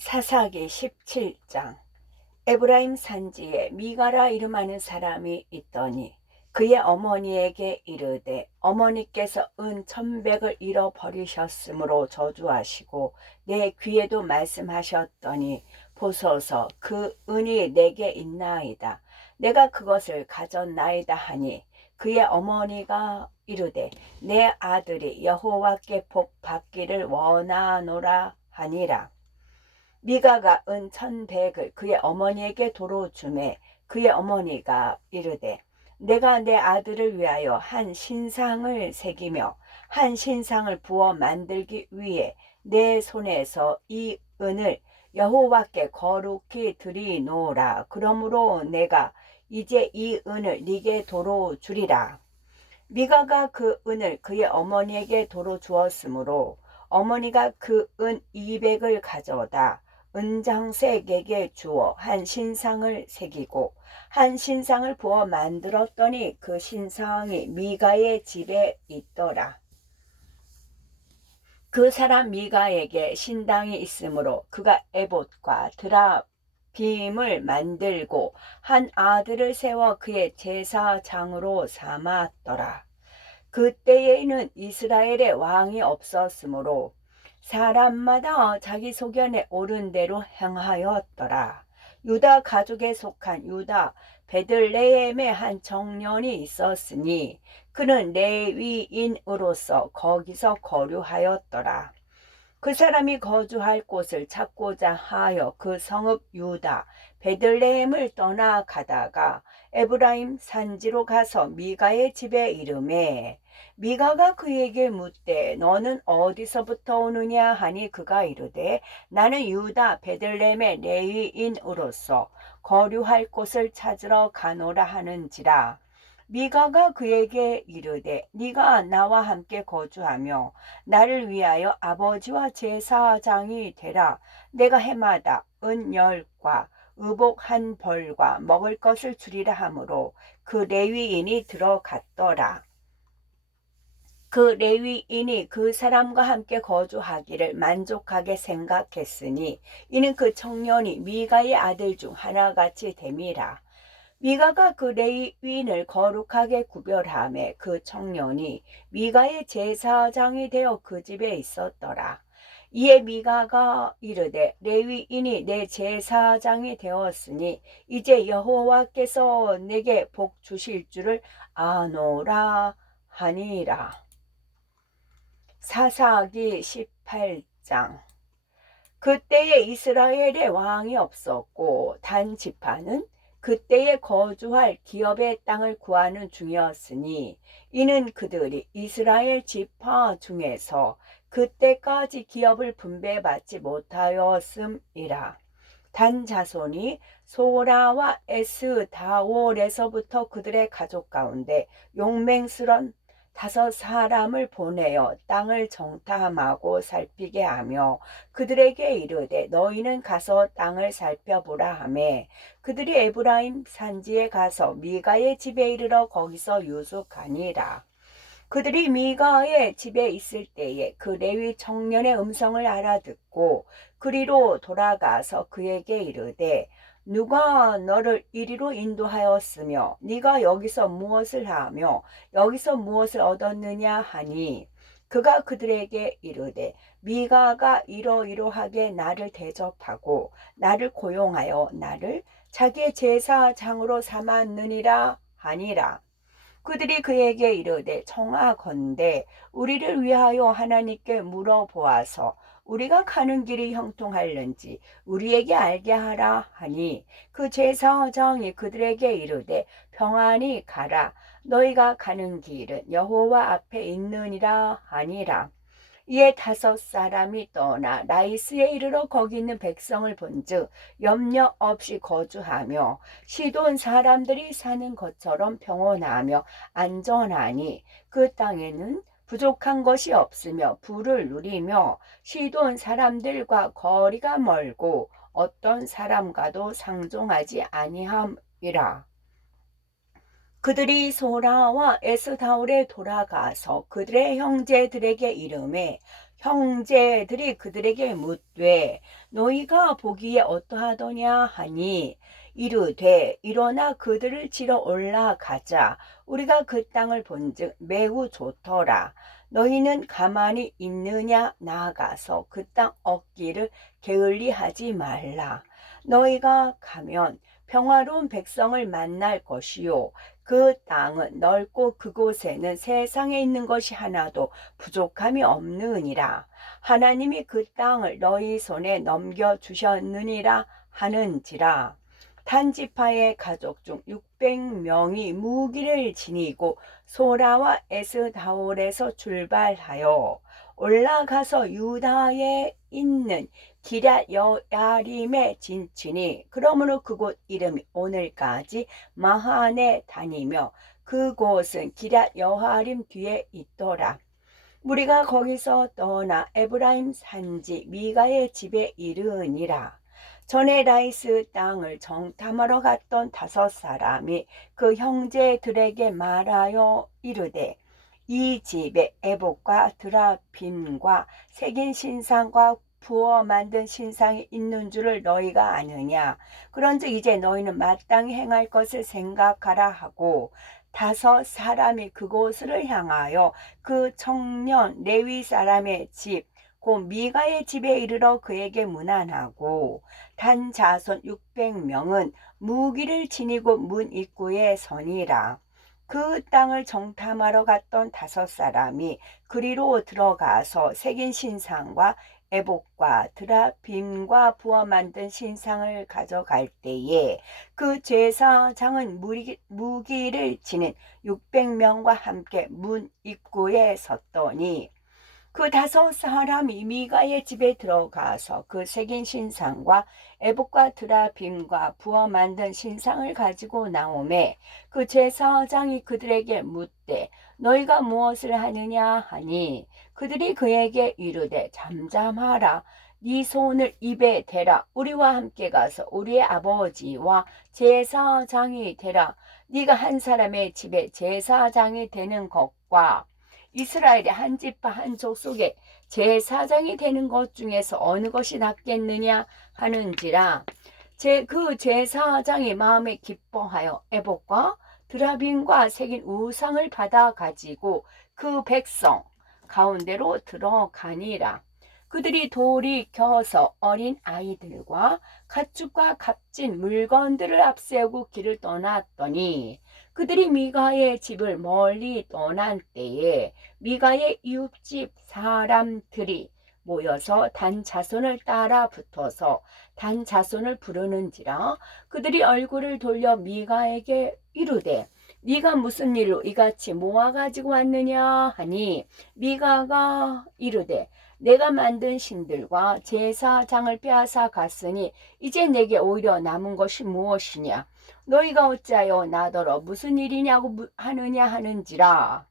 사사기 17장. 에브라임 산지에 미가라 이름하는 사람이 있더니 그의 어머니에게 이르되 어머니께서 은 1,100을 잃어버리셨으므로 저주하시고 내 귀에도 말씀하셨더니 보소서 그 은이 내게 있나이다. 내가 그것을 가졌나이다 하니 그의 어머니가 이르되 내 아들이 여호와께 복 받기를 원하노라 하니라. 미가가 은 1,100을 그의 어머니에게 도로 주매 그의 어머니가 이르되 내가 내 아들을 위하여 한 신상을 새기며 한 신상을 부어 만들기 위해 내 손에서 이 은을 여호와께 거룩히 드리노라. 그러므로 내가 이제 이 은을 네게 도로 주리라. 미가가 그 은을 그의 어머니에게 도로 주었으므로 어머니가 그 은 200을 가져다 은장색에게 주어 한 신상을 새기고 한 신상을 부어 만들었더니 그 신상이 미가의 집에 있더라. 그 사람 미가에게 신당이 있으므로 그가 에봇과 드라빔을 만들고 한 아들을 세워 그의 제사장으로 삼았더라. 그때에는 이스라엘에 왕이 없었으므로 사람마다 자기 소견에 옳은 대로 행하였더라. 유다 가족에 속한 유다 베들레헴에 한 청년이 있었으니 그는 레위인으로서 거기서 거류하였더라. 그 사람이 거주할 곳을 찾고자 하여 그 성읍 유다 베들레헴을 떠나가다가 에브라임 산지로 가서 미가의 집에 이르매 미가가 그에게 묻되 너는 어디서부터 오느냐 하니 그가 이르되 나는 유다 베들레헴의 레위인으로서 거류할 곳을 찾으러 가노라 하는지라. 미가가 그에게 이르되 네가 나와 함께 거주하며 나를 위하여 아버지와 제사장이 되라. 내가 해마다 은 10과 의복 1벌과 먹을 것을 주리라 하므로 그 레위인이 들어갔더라. 그 레위인이 그 사람과 함께 거주하기를 만족하게 생각했으니 이는 그 청년이 미가의 아들 중 하나같이 됨이라. 미가가 그 레위인을 거룩하게 구별하매 그 청년이 미가의 제사장이 되어 그 집에 있었더라. 이에 미가가 이르되 레위인이 내 제사장이 되었으니 이제 여호와께서 내게 복 주실 줄을 아노라 하니라. 사사기 18장. 그때에 이스라엘에 왕이 없었고 단 지파는 그때에 거주할 기업의 땅을 구하는 중이었으니 이는 그들이 이스라엘 지파 중에서 그때까지 기업을 분배받지 못하였음이라. 단 자손이 소라와 에스다올에서부터 그들의 가족 가운데 용맹스런 5사람을 보내어 땅을 정탐하고 살피게 하며 그들에게 이르되 너희는 가서 땅을 살펴보라 하매 그들이 에브라임 산지에 가서 미가의 집에 이르러 거기서 유숙하니라. 그들이 미가의 집에 있을 때에 그 레위 청년의 음성을 알아듣고 그리로 돌아가서 그에게 이르되 누가 너를 이리로 인도하였으며 네가 여기서 무엇을 하며 여기서 무엇을 얻었느냐 하니 그가 그들에게 이르되 미가가 이러이러하게 나를 대접하고 나를 고용하여 나를 자기의 제사장으로 삼았느니라 하니라. 그들이 그에게 이르되 청하건대 우리를 위하여 하나님께 물어보아서 우리가 가는 길이 형통할는지 우리에게 알게 하라 하니 그 제사장이 그들에게 이르되 평안히 가라. 너희가 가는 길은 여호와 앞에 있느니라 하니라. 이에 5사람이 떠나 라이스에 이르러 거기 있는 백성을 본즉 염려 없이 거주하며 시돈 사람들이 사는 것처럼 평온하며 안전하니 그 땅에는 부족한 것이 없으며 부를 누리며 시돈 사람들과 거리가 멀고 어떤 사람과도 상종하지 아니함이라. 그들이 소라와 에스다올에 돌아가서 그들의 형제들에게 이르매 형제들이 그들에게 묻되 너희가 보기에 어떠하더냐 하니 이르되 일어나 그들을 치러 올라가자. 우리가 그 땅을 본즉 매우 좋더라. 너희는 가만히 있느냐? 나아가서 그 땅 얻기를 게을리하지 말라. 너희가 가면 평화로운 백성을 만날 것이요 그 땅은 넓고 그곳에는 세상에 있는 것이 하나도 부족함이 없느니라. 하나님이 그 땅을 너희 손에 넘겨주셨느니라 하는지라. 단지파의 가족 중 600명이 무기를 지니고 소라와 에스다올에서 출발하여 올라가서 유다에 있는 기럇 여야림에 진치니 그러므로 그곳 이름이 오늘까지 마하네 다니며 그곳은 기럇 여야림 뒤에 있더라. 우리가 거기서 떠나 에브라임 산지 미가의 집에 이르니라. 전에 라이스 땅을 정탐하러 갔던 5사람이 그 형제들에게 말하여 이르되 이 집에 에봇과 드라빔과 새긴 신상과 부어 만든 신상이 있는 줄을 너희가 아느냐. 그런즉 이제 너희는 마땅히 행할 것을 생각하라 하고 5사람이 그곳을 향하여 그 청년 레위 사람의 집 곧 미가의 집에 이르러 그에게 문안하고 단 자손 600명은 무기를 지니고 문 입구에 서니라. 그 땅을 정탐하러 갔던 5사람이 그리로 들어가서 새긴 신상과 에봇과 드라빔과 부어 만든 신상을 가져갈 때에 그 제사장은 무기를 지닌 600명과 함께 문 입구에 섰더니 그 5사람이 미가의 집에 들어가서 그 새긴 신상과 에봇과 드라빔과 부어 만든 신상을 가지고 나오매 그 제사장이 그들에게 묻되 너희가 무엇을 하느냐 하니 그들이 그에게 이르되 잠잠하라. 네 손을 입에 대라. 우리와 함께 가서 우리의 아버지와 제사장이 되라. 네가 한 사람의 집에 제사장이 되는 것과 이스라엘의 한 지파 한 족속에 제사장이 되는 것 중에서 어느 것이 낫겠느냐 하는지라. 그 제사장이 마음에 기뻐하여 에봇과 드라빔과 새긴 우상을 받아 가지고 그 백성 가운데로 들어가니라. 그들이 돌이켜서 어린 아이들과 가축과 값진 물건들을 앞세우고 길을 떠났더니 그들이 미가의 집을 멀리 떠난 때에 미가의 이웃집 사람들이 모여서 단 자손을 따라 붙어서 단 자손을 부르는지라. 그들이 얼굴을 돌려 미가에게 이르되 네가 무슨 일로 이같이 모아가지고 왔느냐 하니 미가가 이르되 내가 만든 신들과 제사장을 빼앗아 갔으니 이제 내게 오히려 남은 것이 무엇이냐. 너희가 어찌하여 나더러 무슨 일이냐고 하느냐 하는지라.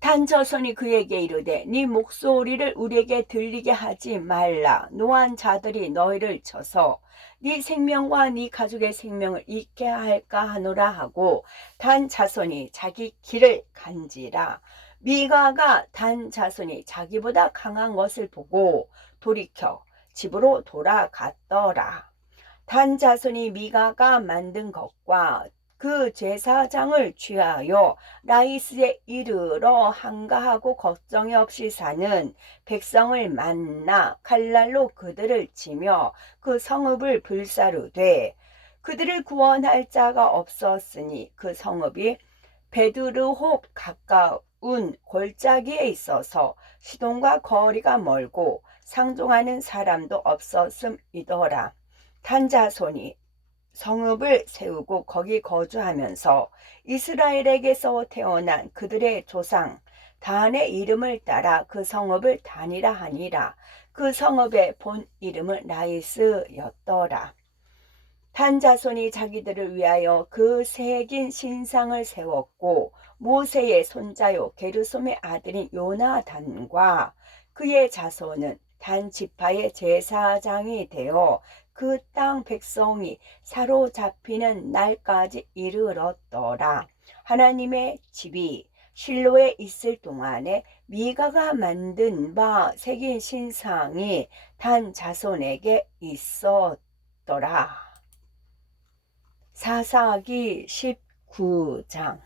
단저손이 그에게 이르되 네 목소리를 우리에게 들리게 하지 말라. 노한 자들이 너희를 쳐서 네 생명과 네 가족의 생명을 잃게 할까 하노라 하고 단 자손이 자기 길을 간지라. 미가가 단 자손이 자기보다 강한 것을 보고 돌이켜 집으로 돌아갔더라. 단 자손이 미가가 만든 것과 그 제사장을 취하여 라이스에 이르러 한가하고 걱정이 없이 사는 백성을 만나 칼날로 그들을 치며 그 성읍을 불사르되 그들을 구원할 자가 없었으니 그 성읍이 베드르홉 가까운 골짜기에 있어서 시돈과 거리가 멀고 상종하는 사람도 없었음이더라. 단자손이 성읍을 세우고 거기 거주하면서 이스라엘에게서 태어난 그들의 조상 단의 이름을 따라 그 성읍을 단이라 하니라. 그 성읍의 본 이름은 라이스였더라. 단 자손이 자기들을 위하여 그 새긴 신상을 세웠고 모세의 손자요 게르솜의 아들인 요나단과 그의 자손은 단 지파의 제사장이 되어 그 땅 백성이 사로잡히는 날까지 이르렀더라. 하나님의 집이 실로에 있을 동안에 미가가 만든 바 새긴 신상이 단 자손에게 있었더라. 사사기 19장.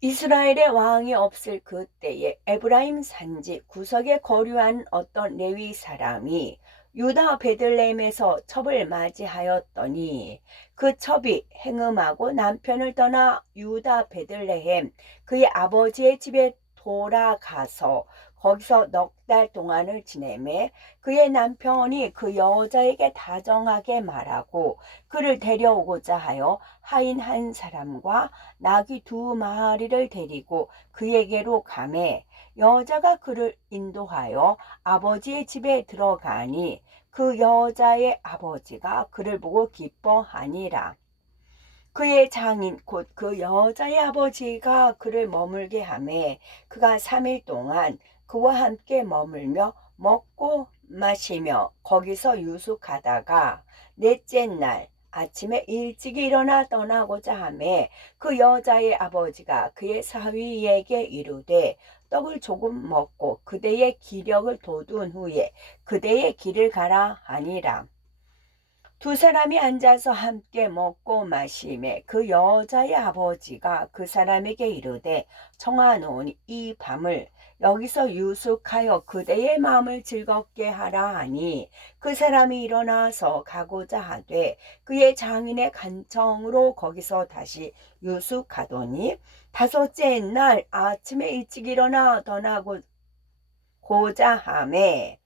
이스라엘의 왕이 없을 그때에 에브라임 산지 구석에 거류한 어떤 레위 사람이 유다 베들레헴에서 첩을 맞이하였더니 그 첩이 행음하고 남편을 떠나 유다 베들레헴 그의 아버지의 집에 돌아가서 거기서 넉 달 동안을 지내매 그의 남편이 그 여자에게 다정하게 말하고 그를 데려오고자 하여 하인 한 사람과 나귀 2마리를 데리고 그에게로 가매 여자가 그를 인도하여 아버지의 집에 들어가니 그 여자의 아버지가 그를 보고 기뻐하니라. 그의 장인 곧 그 여자의 아버지가 그를 머물게 하매 그가 3일 동안 그와 함께 머물며 먹고 마시며 거기서 유숙하다가 넷째 날 아침에 일찍 일어나 떠나고자 하매 그 여자의 아버지가 그의 사위에게 이르되 떡을 조금 먹고 그대의 기력을 돋운 후에 그대의 길을 가라 하니라. 두 사람이 앉아서 함께 먹고 마시매 그 여자의 아버지가 그 사람에게 이르되 청하노니 이 밤을 여기서 유숙하여 그대의 마음을 즐겁게 하라 하니 그 사람이 일어나서 가고자 하되 그의 장인의 간청으로 거기서 다시 유숙하더니 다섯째 날 아침에 일찍 일어나 떠나고자 하매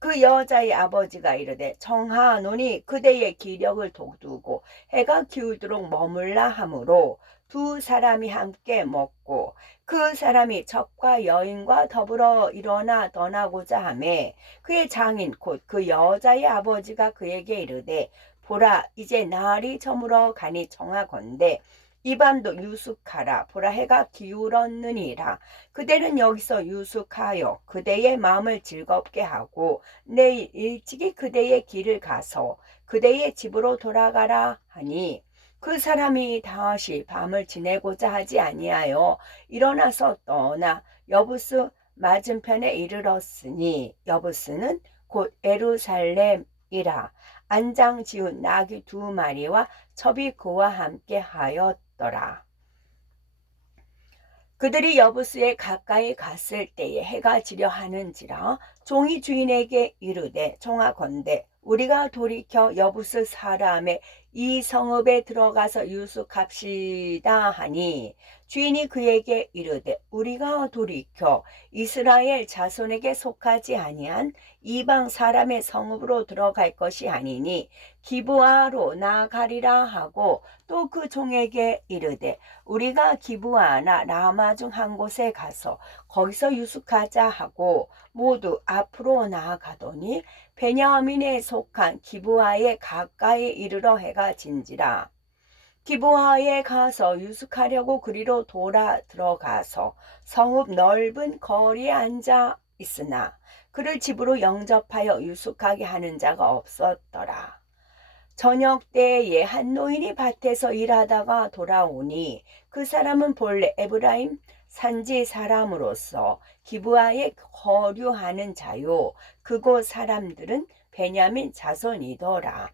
그 여자의 아버지가 이르되 청하노니 그대의 기력을 돋우고 해가 기울도록 머물라 하므로 두 사람이 함께 먹고 그 사람이 첩과 여인과 더불어 일어나 떠나고자 하매 그의 장인 곧 그 여자의 아버지가 그에게 이르되 보라 이제 날이 저물어 가니 청하건대 이 밤도 유숙하라. 보라 해가 기울었느니라. 그대는 여기서 유숙하여 그대의 마음을 즐겁게 하고 내일 일찍이 그대의 길을 가서 그대의 집으로 돌아가라 하니 그 사람이 다시 밤을 지내고자 하지 아니하여 일어나서 떠나 여부스 맞은편에 이르렀으니 여부스는 곧 예루살렘이라. 안장 지운 나귀 2마리와 첩이 그와 함께 하였더라. 그들이 여부스에 가까이 갔을 때에 해가 지려 하는지라 종이 주인에게 이르되 청하건대 우리가 돌이켜 여부스 사람의 이 성읍에 들어가서 유숙합시다 하니 주인이 그에게 이르되 우리가 돌이켜 이스라엘 자손에게 속하지 아니한 이방 사람의 성읍으로 들어갈 것이 아니니 기브아로 나아가리라 하고 또 그 종에게 이르되 우리가 기브아나 라마 중 한 곳에 가서 거기서 유숙하자 하고 모두 앞으로 나아가더니 베냐민에 속한 기브아에 가까이 이르러 해가 진지라. 기브아에 가서 유숙하려고 그리로 돌아 들어가서 성읍 넓은 거리에 앉아 있으나 그를 집으로 영접하여 유숙하게 하는 자가 없었더라. 저녁 때에 한 노인이 밭에서 일하다가 돌아오니 그 사람은 본래 에브라임 산지 사람으로서 기브아에 거류하는 자요 그곳 사람들은 베냐민 자손이더라.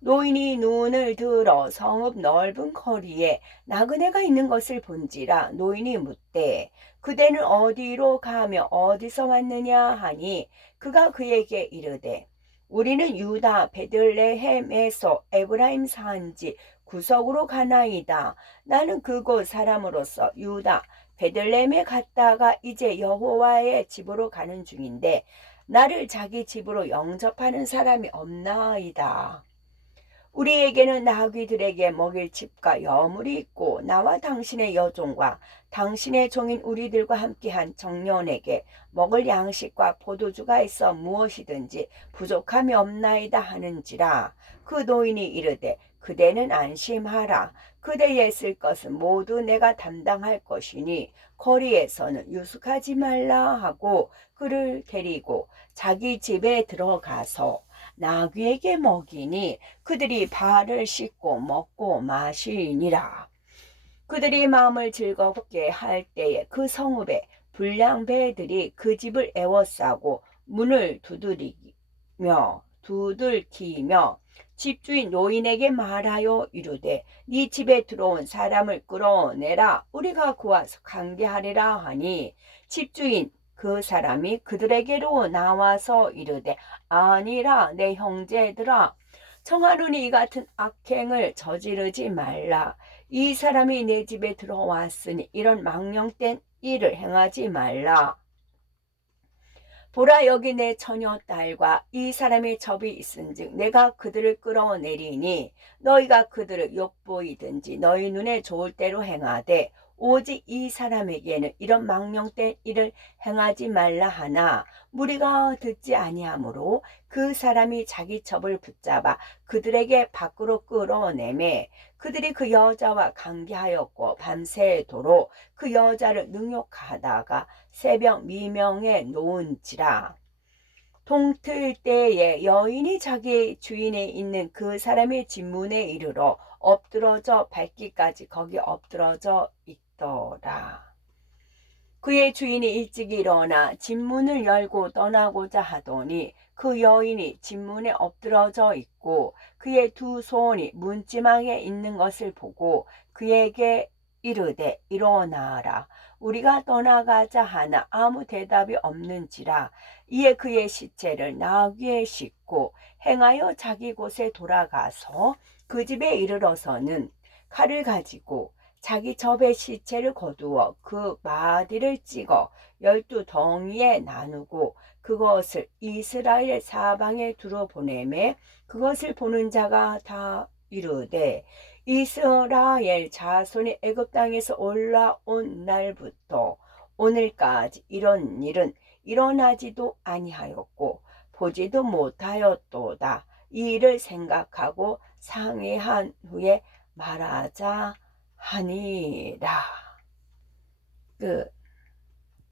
노인이 눈을 들어 성읍 넓은 거리에 나그네가 있는 것을 본지라 노인이 묻되 그대는 어디로 가며 어디서 왔느냐 하니 그가 그에게 이르되 우리는 유다 베들레헴에서 에브라임 산지 구석으로 가나이다. 나는 그곳 사람으로서 유다 베들레헴에 갔다가 이제 여호와의 집으로 가는 중인데 나를 자기 집으로 영접하는 사람이 없나이다. 우리에게는 나귀들에게 먹일 집과 여물이 있고 나와 당신의 여종과 당신의 종인 우리들과 함께한 청년에게 먹을 양식과 포도주가 있어 무엇이든지 부족함이 없나이다 하는지라. 그 노인이 이르되 그대는 안심하라. 그대의 쓸 것은 모두 내가 담당할 것이니 거리에서는 유숙하지 말라 하고 그를 데리고 자기 집에 들어가서 나귀에게 먹이니 그들이 발을 씻고 먹고 마시니라. 그들이 마음을 즐겁게 할 때에 그 성읍에 불량배들이 그 집을 에워싸고 문을 두들기며 집주인 노인에게 말하여 이르되 네 집에 들어온 사람을 끌어내라 우리가 구하서 강제하리라 하니 집주인 그 사람이 그들에게로 나와서 이르되 아니라 내 형제들아 청하노니 이 같은 악행을 저지르지 말라. 이 사람이 내 집에 들어왔으니 이런 망령된 일을 행하지 말라. 보라 여기 내 처녀 딸과 이 사람의 접이 있은즉 내가 그들을 끌어내리니 너희가 그들을 욕보이든지 너희 눈에 좋을 대로 행하되 오직 이 사람에게는 이런 망령된 일을 행하지 말라 하나 무리가 듣지 아니하므로 그 사람이 자기 첩을 붙잡아 그들에게 밖으로 끌어내매 그들이 그 여자와 관계하였고 밤새도록 그 여자를 능욕하다가 새벽 미명에 놓은지라. 동틀 때에 여인이 자기 주인이 있는 그 사람의 집문에 이르러 엎드러져 밟기까지 거기 엎드러져 있더라. 그의 주인이 일찍 일어나 집문을 열고 떠나고자 하더니 그 여인이 집문에 엎드러져 있고 그의 두 손이 문지방에 있는 것을 보고 그에게 이르되 일어나라 우리가 떠나가자 하나 아무 대답이 없는지라. 이에 그의 시체를 나귀에 싣고 행하여 자기 곳에 돌아가서 그 집에 이르러서는 칼을 가지고 자기 접의 시체를 거두어 그 마디를 찍어 12덩이에 나누고 그것을 이스라엘 사방에 두루 보내매 그것을 보는 자가 다 이르되 이스라엘 자손이 애굽 땅에서 올라온 날부터 오늘까지 이런 일은 일어나지도 아니하였고 보지도 못하였도다. 이 일을 생각하고 상의한 후에 말하자 하니라. 끝.